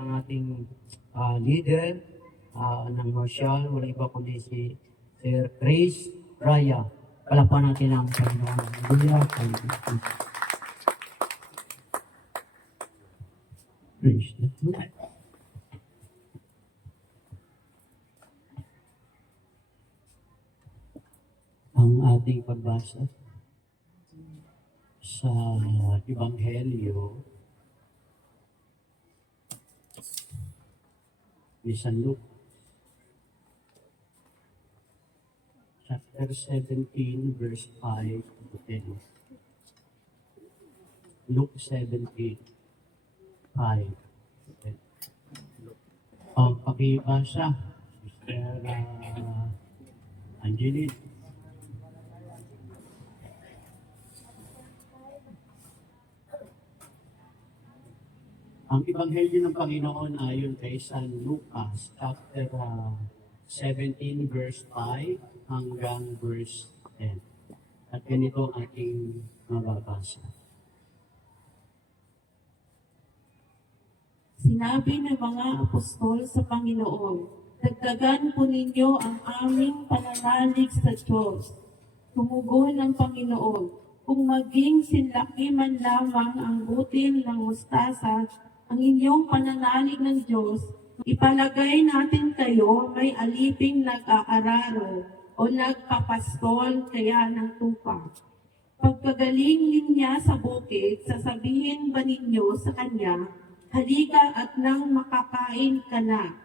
ang ating leader ng martial, wala iba kundi si Sir Chris Raya. Palapan natin ang Panginoon. Hallelujah. Praise the Lord. Ang ating pagbasa sa Ebanghelyo ni San Luke, chapter 17, verse 5 to 10. Luke 17, 5 to 10. Ang pakibasa, Sister Angeline. Ang Ebanghelyo ng Panginoon ayon kay San Lucas, chapter 17, verse 5 hanggang verse 10. At ganito ang ating mababasa. Sinabi ng mga apostol sa Panginoon, dagdagan po ninyo ang aming pananalig sa Diyos. Tumugon ang Panginoon, kung maging sinlaki man lamang ang butil ng mustasa, ang inyong pananalig ng Diyos, ipalagay natin kayo may aliping nag-aararo o nagpapastol kaya ng tupa. Pagkagaling niya sa bukid, sasabihin ba ninyo sa kanya, halika at nang makakain ka na?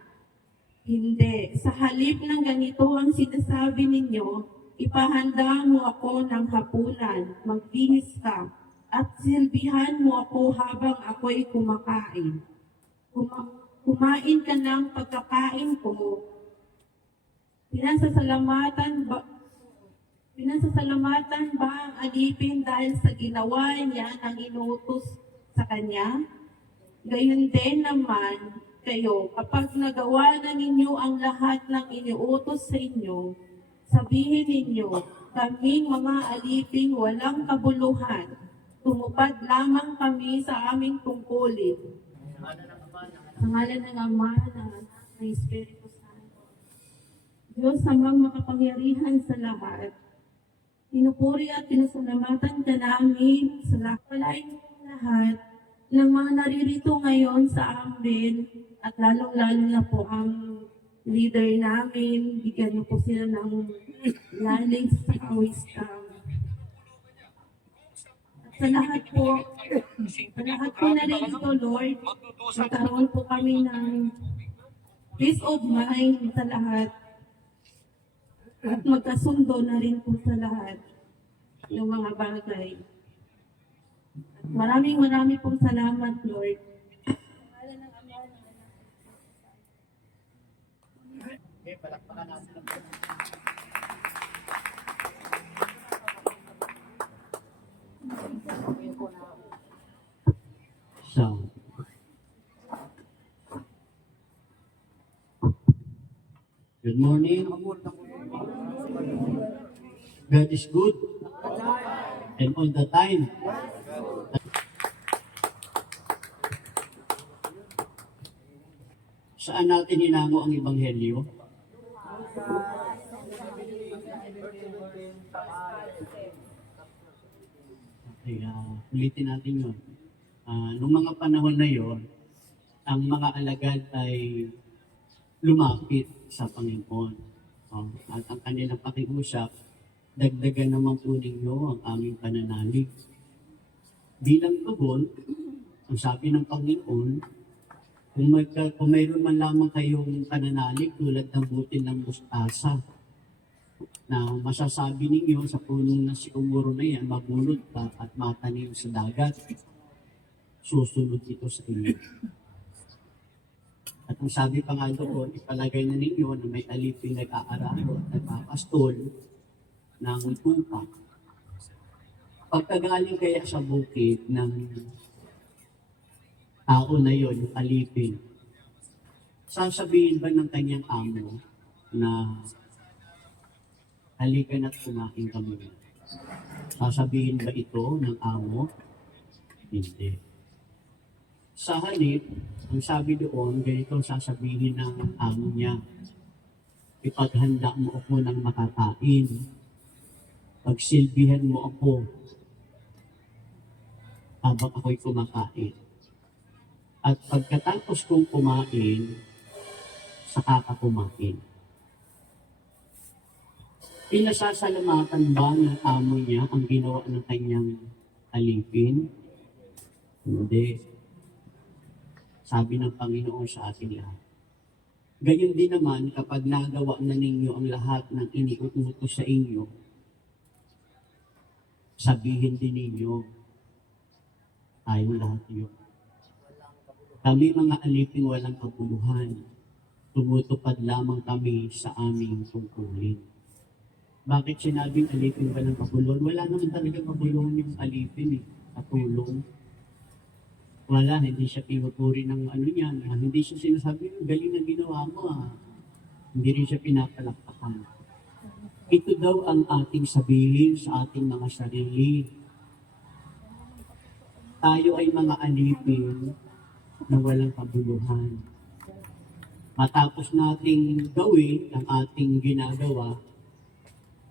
Hindi. Sa halip ng ganito ang sinasabi ninyo, ipahanda mo ako ng hapunan, magbihis ka, at silbihan mo ako habang ako'y kumakain. Kumain ka ng pagkakain ko. Pinasasalamatan ba ang alipin dahil sa ginawa niya ng inuutos sa kanya? Gayon din naman kayo, kapag nagawa na ninyo ang lahat ng iniutos sa inyo, sabihin ninyo, kaming mga alipin walang kabuluhan, tumupad lamang kami sa aming tungkulin. Sa ngalan ng Ama, ng Anak, ng Espiritu Santo. Diyos amang makapangyarihan sa lahat, pinupuri at pinasalamatan ka namin sa lahat ng mga naririto ngayon sa amin at lalong-lalo na po ang leader namin, bigyan niyo po sila ng lalig sa wisdom. Sa lahat po na rito, Lord, magkaroon po kami ng peace of mind sa lahat at magkasundo na rin po sa lahat ng mga bagay. At maraming pong salamat, Lord. Okay, palakpakan natin ang sound. Good morning. God is good. And all the time. Saan natin hinango ang Ebanghelyo? Okay, ulitin natin yun. Noong mga panahon na yon, ang mga alagad ay lumapit sa Panginoon. At ang kanilang pakiusap, dagdagan naman po ninyo ang aming pananalig. Bilang tugon, ang sabi ng Panginoon, kung mayroon man lamang kayong pananalig tulad ng butil ng mustasa, na masasabi ninyo sa punong ng sikumuro na yan, mabulot pa at matanim sa dagat, susunod ito sa inyo. At ang sabi pa nga doon, ipalagay na ninyo na may alipin nag-aararo at nagpapastol ng tupa. Pagkagaling kaya sa bukid ng tao na yon, yung alipin, sasabihin ba ng kanyang amo na halika na't kumain kami? Sasabihin ba ito ng amo? Hindi. Sa halip, ang sabi doon, ganito ang sasabihin ng amo niya, ipaghanda mo ako ng makakain, pagsilbihan mo ako habang ako'y kumakain. At pagkatapos kong kumain, saka ka kumain. Pinasasalamatan ba ng amo niya ang ginawa ng kanyang alipin? Hindi. Sabi ng Panginoon sa atin lahat. Ganyan din naman kapag nagawa na ninyo ang lahat ng iniuutos sa inyo, sabihin din ninyo, tayo lahat yun. Kami mga alipin walang kabuluhan, tumutupad lamang kami sa aming tungkulin. Bakit sinabing alipin walang kabuluhan? Wala naman talaga kabuluhan yung alipin katulong. Wala, hindi siya pinupuri ng ano niyan. Hindi siya sinasabi, galing na ginawa mo Hindi rin siya pinapalakpakan. Ito daw ang ating sabihin sa ating mga sarili. Tayo ay mga alipin na walang kabuluhan. Matapos nating gawin ang ating ginagawa,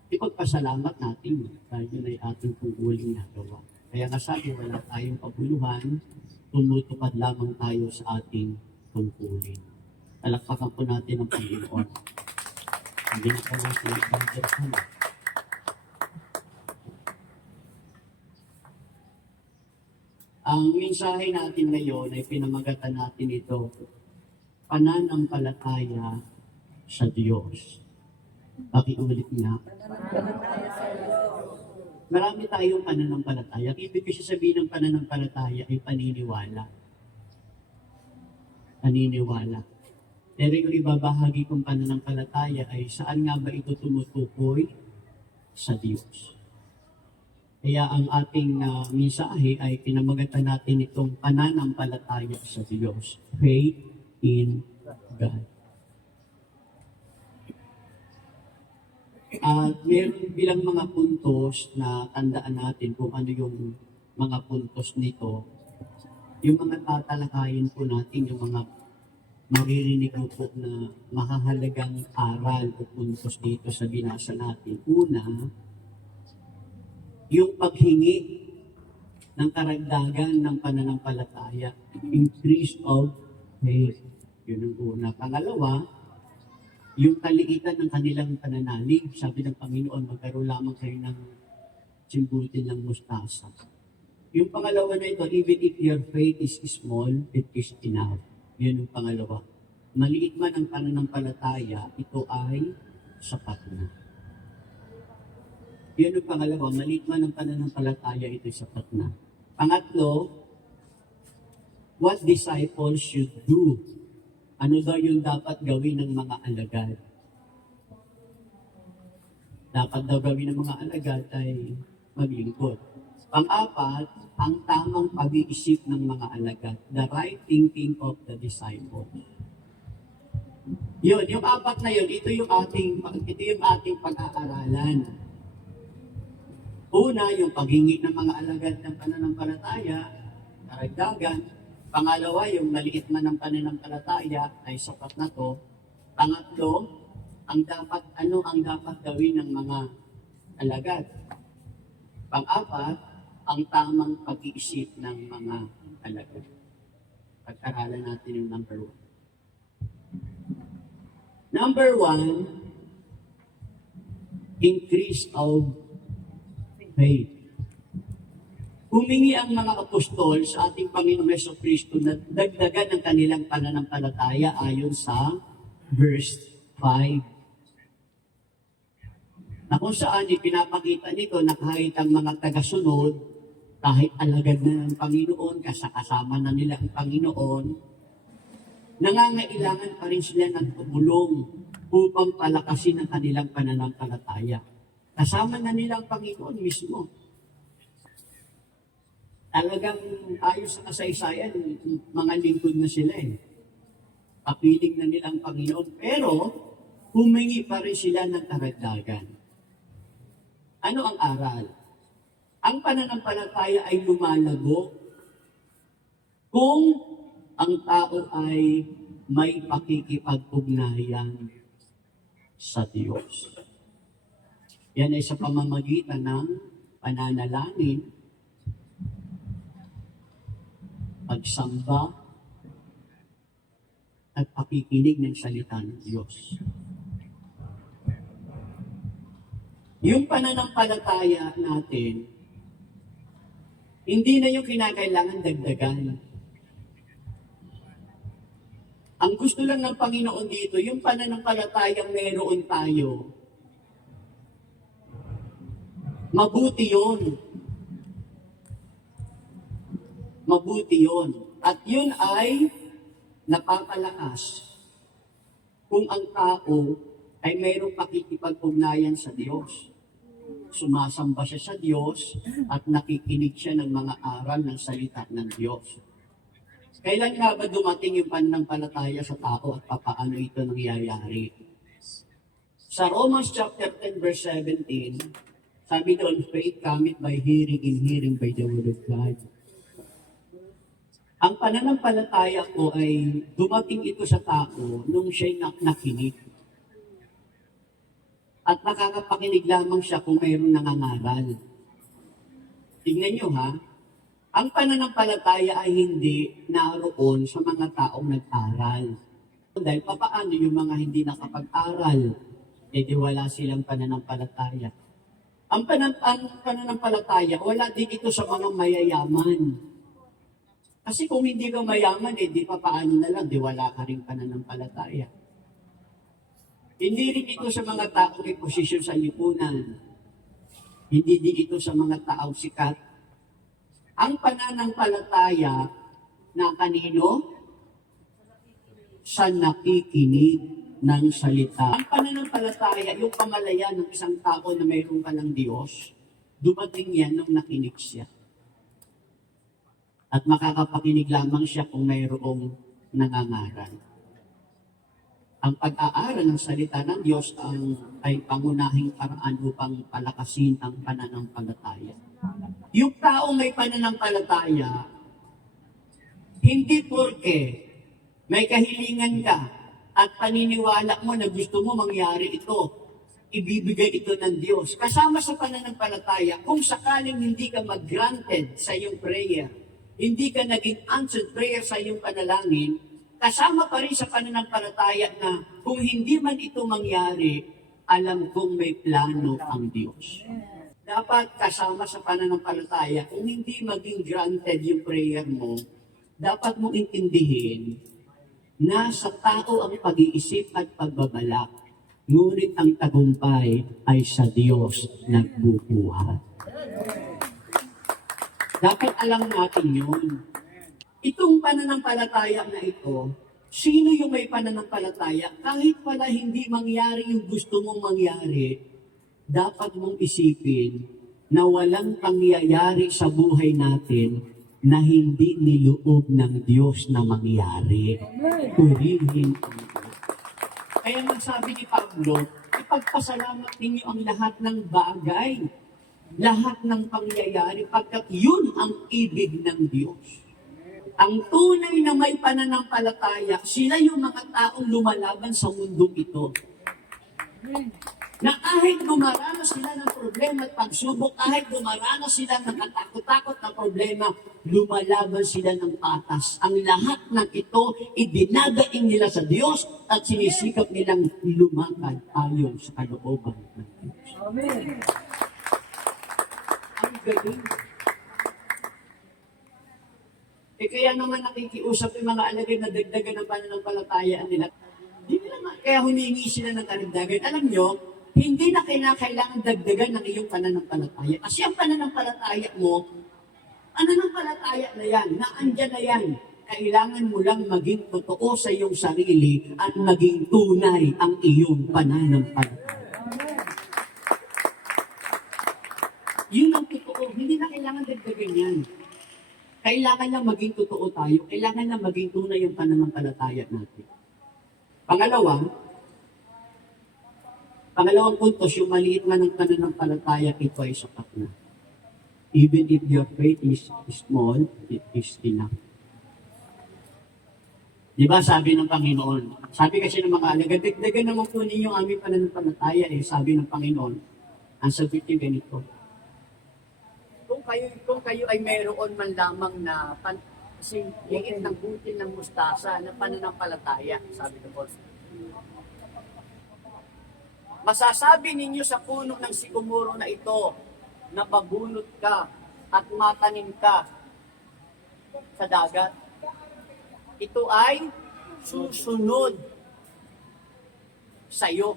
ipagpasalamat natin dahil yun ay ating pumuling nagawa. Kaya kasabi, wala tayong kabuluhan, tumutupad lamang tayo sa ating tungkulin. Talakpakan po natin ang Panginoon. Hindi na po natin ang Ang mensahe natin ngayon ay pinamagatan natin ito, pananampalataya sa Diyos. Pakiulit nga. Marami tayong pananampalataya. Ibig kasi sabihin ng pananampalataya ay paniniwala. Paniniwala. Pero yung ibabahagi kong pananampalataya ay saan nga ba ito tumutukoy? Sa Diyos. Kaya ang ating mensahe ay pinamagatan natin itong pananampalataya sa Diyos. Faith in God. At meron bilang mga puntos na tandaan natin kung ano yung mga puntos nito. Yung mga tatalakayin po natin, yung mga maririnig mo po na mahahalagang aral o puntos dito sa binasa natin. Una, yung paghingi ng karagdagan ng pananampalataya. Increase of faith. Yun ang una. Pangalawa, yung kaliitan ng kanilang pananalig, sabi ng Panginoon, magkaroon lamang kayo ng simbutin ng mustasa. Yung pangalawa na ito, even if your faith is small, it is enough. Yun yung pangalawa. Maliit man ang pananampalataya, ito ay sapat na. Yun yung pangalawa, maliit man ang pananampalataya, ito ay sapat na. Pangatlo, what disciples should do. Ano daw yung dapat gawin ng mga alagad? Dapat daw gawin ng mga alagad ay maglingkod. Pang-apat, ang tamang pag-iisip ng mga alagad. The right thinking of the disciple. Yun, yung apat na yun, ito yung ating pag-aaralan. Una, yung paghingi ng mga alagad ng pananampalataya, karagdagan. Pangalawa, yung maliit man ng pananampalataya ay sapat na to. Pangatlo, ano ang dapat gawin ng mga alagad. Pang-apat, ang tamang pag-iisip ng mga alagad. Pag-aralan natin yung number 1. Number 1, increase of faith. Humingi ang mga apostol sa ating Panginoong Jesucristo na dagdagan ang kanilang pananampalataya ayon sa verse 5. Na kung saan ipinapakita nito na kahit ang mga tagasunod, kahit alagad na ng Panginoon, kasama na nila ang Panginoon, nangangailangan pa rin sila ng tumulong upang palakasin ang kanilang pananampalataya. Kasama na nila ang Panginoon mismo. Talagang ayon sa kasaysayan, mga lingkod na sila Kapiling na nila ang Panginoon. Pero, humingi pa rin sila ng karagdagan. Ano ang aral? Ang pananampalataya ay lumalago kung ang tao ay may pakikipag-ugnayan sa Diyos. Yan ay sa pamamagitan ng pananalangin, pagsamba, at pakikinig ng salita ng Diyos. Yung pananampalataya natin, hindi na yung kinakailangan dagdagan. Ang gusto lang ng Panginoon dito, yung pananampalatayang meron tayo, mabuti yun. Mabuti yun. At yun ay napapalakas kung ang tao ay mayroong pakikipag-ugnayan sa Diyos. Sumasamba siya sa Diyos at nakikinig siya ng mga aral ng salita ng Diyos. Kailan nga ba dumating yung pananampalataya sa tao at papaano ito nangyayari? Sa Romans chapter 10 verse 17, sabi doon, faith cometh by hearing and hearing by the word of God. Ang pananampalataya ko ay dumating ito sa tao nung siya'y nakinig. At nakakapakinig lamang siya kung mayroong nangangaral. Tingnan nyo ha, ang pananampalataya ay hindi naroon sa mga taong nag-aral. Dahil papaano yung mga hindi nakapag-aral, di wala silang pananampalataya. Ang pananampalataya, wala din ito sa mga mayayaman. Kasi kung hindi ka mayaman, di papaano na lang, di wala ka rin pananampalataya. Hindi rin ito sa mga taong may posisyon sa lipunan. Hindi din ito sa mga taong sikat. Ang pananampalataya na kanino? Sa nakikinig ng salita. Ang pananampalataya, yung kamalayan ng isang tao na mayroon ka ng Diyos, dumating yan nung nakinig siya. At makakapakinig lamang siya kung mayroong nangangaral. Ang pag-aaral ng salita ng Diyos ay pangunahing paraan upang palakasin ang pananampalataya. Yung taong may pananampalataya, hindi porke may kahilingan ka at paniniwala mo na gusto mo mangyari ito, ibibigay ito ng Diyos. Kasama sa pananampalataya, kung sakaling hindi ka mag-granted sa iyong prayer, hindi ka naging answered prayer sa iyong panalangin, kasama pa rin sa pananampalataya na kung hindi man ito mangyari, alam kong may plano ang Diyos. Dapat kasama sa pananampalataya, kung hindi maging granted yung prayer mo, dapat mong intindihin na sa tao ang pag-iisip at pagbabalak, ngunit ang tagumpay ay sa Diyos nagbubuhat. Dapat alam natin yun. Itong pananampalataya na ito, sino yung may pananampalataya? Kahit pala hindi mangyari yung gusto mong mangyari, dapat mong isipin na walang pangyayari sa buhay natin na hindi niloob ng Diyos na mangyari. Purihin ang Diyos. Kaya magsabi ni Pablo, ipagpasalamat ninyo ang lahat ng bagay, lahat ng pangyayari, pagkat yun ang ibig ng Diyos. Ang tunay na may pananampalataya, sila yung mga taong lumalaban sa mundong ito. Na kahit dumaranas sila ng problema at pagsubok, kahit dumaranas sila ng katakot-takot na problema, lumalaban sila ng patas. Ang lahat ng ito, idinadaing nila sa Diyos at sinisikap nilang lumakad ayon sa kalooban ng Diyos. Amen. Ang galing. Kaya naman nakikiusap yung mga alagad na dagdagan ng pananampalatayaan nila. Kaya humingi sila ng karagdagan. Alam nyo, hindi na kailangan dagdagan ng iyong pananampalataya. Kasi ang pananampalataya mo, pananampalataya na yan, naandyan na yan. Kailangan mo lang maging totoo sa iyong sarili at maging tunay ang iyong pananampalataya. Yun ang totoo. Hindi na kailangan dagdagan yan. Kailangan lang maging totoo tayo. Kailangan lang maging tunay yung pananampalataya natin. Pangalawang puntos, yung maliit man ng pananampalataya, ito ay sapat na. Even if your faith is small, it is enough. Di ba sabi ng Panginoon? Sabi kasi ng mga alagad, dagdagan naman po ninyo ang aming pananampalataya. Sabi ng Panginoon, ang sagot niya ganito. Kung kayo ay mayroon man lamang na liit ng butil ng mustasa na pananampalataya, sabi ng Lord. Masasabi ninyo sa puno ng sikomoro na ito na pabunot ka at matanim ka sa dagat. Ito ay susunod sa iyo.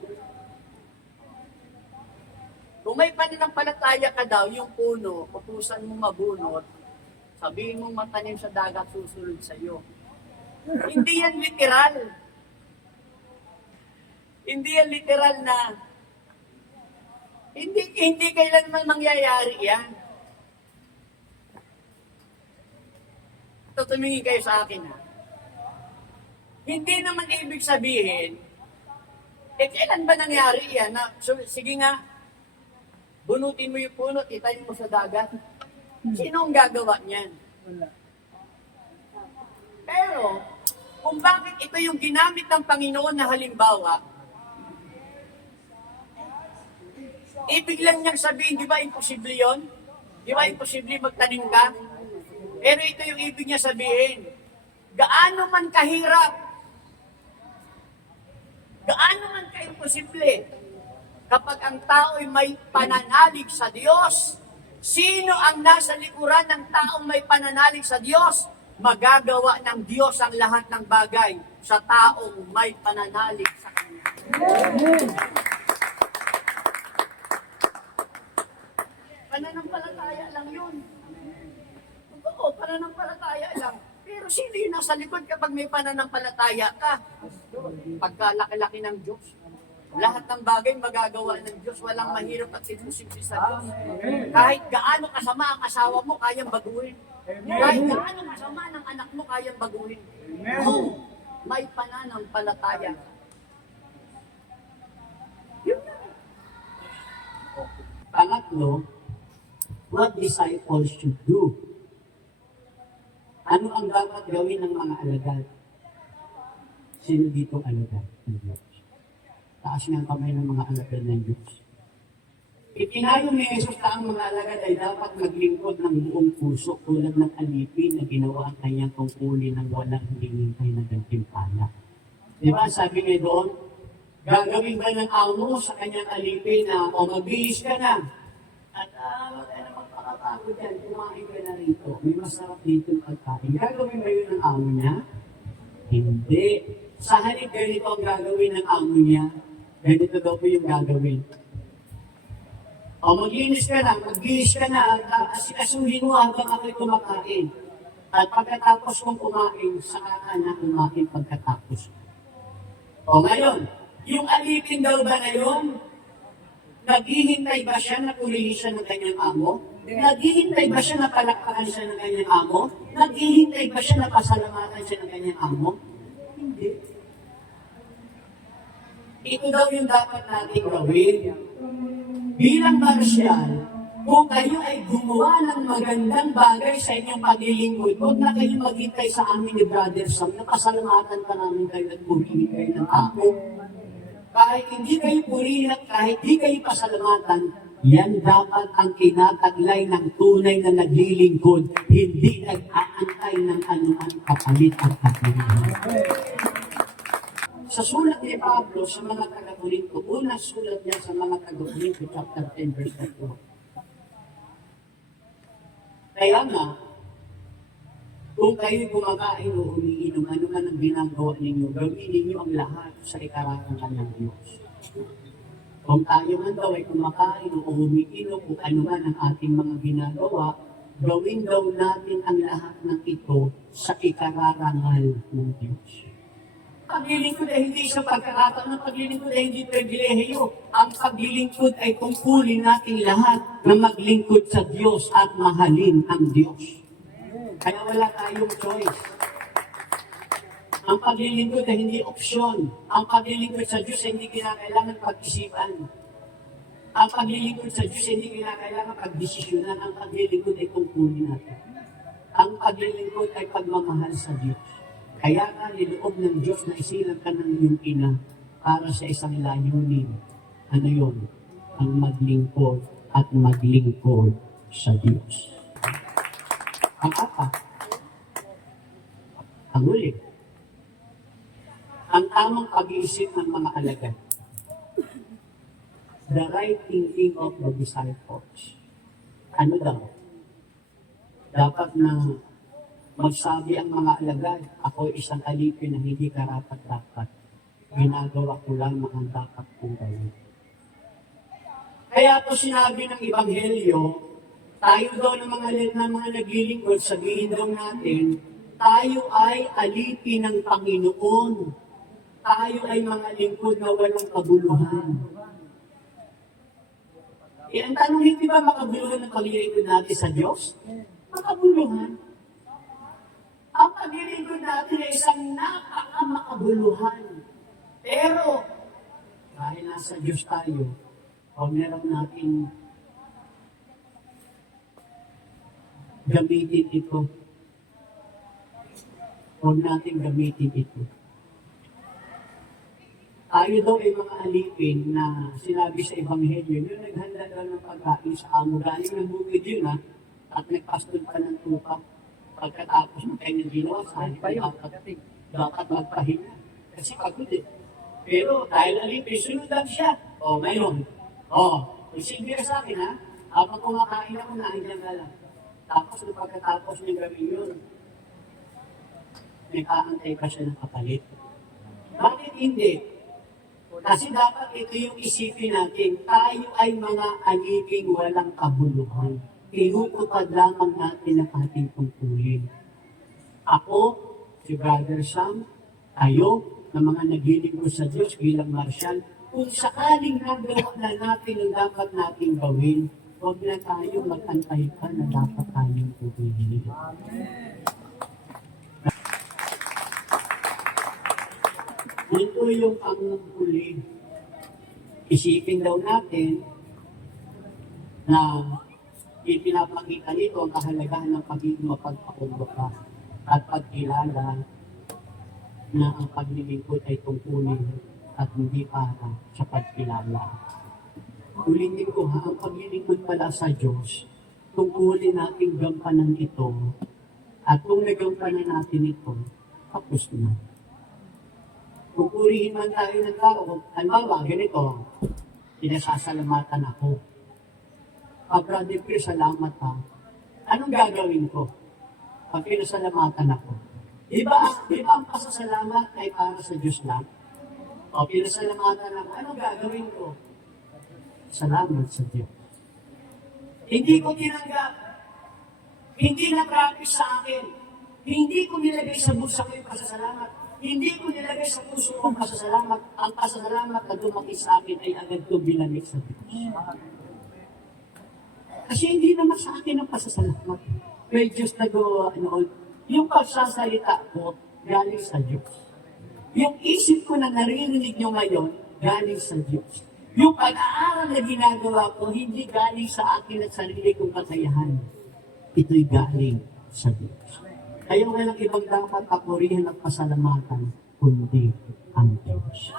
Kung may pananampalataya ka daw, yung puno, pupusan mo mabunot, sabihin mo matanim sa dagat, susunod sa iyo. Hindi yan literal. Hindi yan literal na hindi kailanman mangyayari yan. Ito, tumingin kayo sa akin ha. Hindi naman ibig sabihin, kailan ba nangyari yan? So, sige nga, bunutin mo yung puno, itayin mo sa dagat. Sino ang gagawa niyan? Pero, kung bakit ito yung ginamit ng Panginoon na halimbawa, ibig lang niyang sabihin, di ba imposible yon? Di ba imposible magtanim ka? Pero ito yung ibig niya sabihin, gaano man kahirap, gaano man ka-imposible, kapag ang tao'y may pananalig sa Diyos, sino ang nasa likuran ng taong may pananalig sa Diyos? Magagawa ng Diyos ang lahat ng bagay sa taong may pananalig sa Kanya. Pananampalataya lang yun. Oo, pananampalataya lang. Pero sino yung nasa likod kapag may pananampalataya ka? Pagkalaki-laki ng Diyos. Lahat ng bagay magagawa ng Diyos. Walang mahirap at imposible sa Diyos. Kahit gaano kasama ang asawa mo, kayang baguhin. Kahit gaano kasama ng anak mo, kayang baguhin. Kung may pananampalataya. Pangatlo, what disciples should do. Ano ang dapat gawin ng mga alagad? Sino dito alagad ng Diyos? Taas nga ang kamay ng mga alagad ng Diyos. Itinayo ni Jesus na ang mga alagad ay dapat maglingkod ng buong puso tulad ng alipin na ginawa ang kanyang tungkulin ng walang hinihintay na gantimpala. Di ba sabi niya doon, gagawin ba ng amo sa kanyang alipin na o magbihis ka na? At wag ka na magpakapagod yan, kumain ka na rito. May masarap dito yung pagkain. Gagawin ba yun ng amo niya? Hindi. Sa halip ganito ang gagawin ng amo niya. Ganito daw po yung gagawin. O maglinis ka na, magbihis ka na, at asikasuhin mo hanggang ako'y kumakain. At pagkatapos kong kumain, saka ka na kumain pagkatapos. O ngayon, yung alipin daw ba na yun? Naghihintay ba siya na purihin siya ng kanyang amo? Naghihintay ba siya na palakpakan siya ng kanyang amo? Naghihintay ba siya na pasalamatan siya ng kanyang amo? Hindi. Ito daw yung dapat natin gawin. Bilang marsyal, kung kayo ay gumawa ng magandang bagay sa inyong paglilingkod, huwag na kayo maghintay sa amin ni Brother Sam na pasalamatan pa namin kayo at purihin kayo ng tao. Kahit hindi kayo purihin at kahit hindi kayo pasalamatan, yan dapat ang kinataglay ng tunay na naglilingkod, hindi nag-aantay ng anuman kapalit at kapalit. Sa sulat ni Pablo sa mga taga-Korinto, unang sulat niya sa mga taga-Korinto, chapter 10, verse 4. Kaya nga, kung kayo kumakain o umiinom, ano man ang ginagawa ninyo, gawin ninyo ang lahat sa ikarangan ng Diyos. Kung tayo man daw ay kumakain o umiinom o ano man ang ating mga ginagawa, gawin daw natin ang lahat ng ito sa ikararangal ng Diyos. Paglilingkod ay hindi sa pagkakataon ng paglilingkod ay hindi pribilehiyo. Ang paglilingkod ay tungkulin natin lahat na maglingkod sa Diyos at mahalin ang Diyos. Kaya wala tayong choice. Ang paglilingkod ay hindi opsyon. Ang paglilingkod sa Diyos ay hindi kinakailangan pag-isipan. Ang paglilingkod sa Diyos ay hindi kinakailangan pag-desisyonan. Ang paglilingkod ay tungkulin natin. Ang paglilingkod ay pagmamahal sa Diyos. Kaya nga niloob ng Diyos na isilang ka ng iyong ina para sa isang layunin. Ano yun? Ang maglingkod at maglingkod sa Diyos. Ang apat, ang huli, ang tamang pag-iisip ng mga alagad. The right thinking of the disciples. Ano daw? Dapat na magsabi ang mga alagad, ako isang alipin na hindi karapat-dapat. Ginagawa ko lang ang dapat kong gawin. Kaya po sinabi ng Ebanghelyo, tayo daw ng mga naglilingkod, sabihin daw natin, tayo ay alipin ng Panginoon. Tayo ay mga lingkod na walang kabuluhan. Ang tanong, hindi ba makabuluhan ang paglilingkod natin sa Diyos? Makabuluhan. Ang paglilingkod natin ay isang napakamakabuluhan. Pero, dahil nasa Diyos tayo, huwag na lang natin gamitin ito. Huwag natin gamitin ito. Tayo daw ay mga alipin na sinabi sa Ebanghelyo, yung naghanda daw ng pagkain sa amo, galing ng bukid yun at nagpastol pa ng tupa. Pagkatapos ng kanyang ginawa, dapat magpahinga. Kasi pagod eh. Pero dahil alipin, sunod siya. Ngayon. Isinbi ka sa akin habang kumakain ako, naandyan ka lang. Tapos pagkatapos ng gawin yun, nag-aantay pa siya ng kapalit. Bakit hindi? Kasi dapat ito yung isipin natin, tayo ay mga aliping walang kabuluhan. Tinutupad lamang natin ang ating tungkulin. Ako, si Brother Sam, tayo, na mga naglilingkod sa Diyos bilang marsyal, kung sakaling nagawa na natin ang dapat nating gawin, huwag na tayo mag-antay pa na dapat tayong pumili. Ito yung panghuli. Isipin daw natin na ipinapakita nito ang kahalagahan ng pagiging mapagpakumbaka at pagkilala na ang paglilingkod ay tungkulin at hindi para sa pagkilala. Ulitin ko ang paglilingkod pala sa Diyos, tungkulin natin gampanan ito at kung nagampanan natin ito, tapos na. Pupurihin man tayo ng tao, halimbawa, ganito, pinasasalamatan ako. Brother Chris, salamat Anong gagawin ko pag pinasalamatan ako? Di ba ang pasasalamat ay para sa Diyos lang? O pinasalamatan ako, anong gagawin ko? Salamat sa Diyos. Hindi ko tinanggap. Hindi na-practice sa akin. Hindi ko nilagay sa bulsa ko yung pasasalamat. Hindi ko nilagay sa puso ko ang pasasalamat. Ang pasasalamat na dumaki sa akin ay agad ko binalik sa Diyos. Kasi hindi naman sa akin ang pasasalamat. May Diyos na gawa noon. Yung pagsasalita ko, galing sa Diyos. Yung isip ko na naririnig nyo ngayon, galing sa Diyos. Yung pag-aaral na ginagawa ko, hindi galing sa akin at sarili kong kakayahan. Ito'y galing sa Diyos. Kaya walang ibang dapat papurihan at pasalamatan, kundi ang Diyos.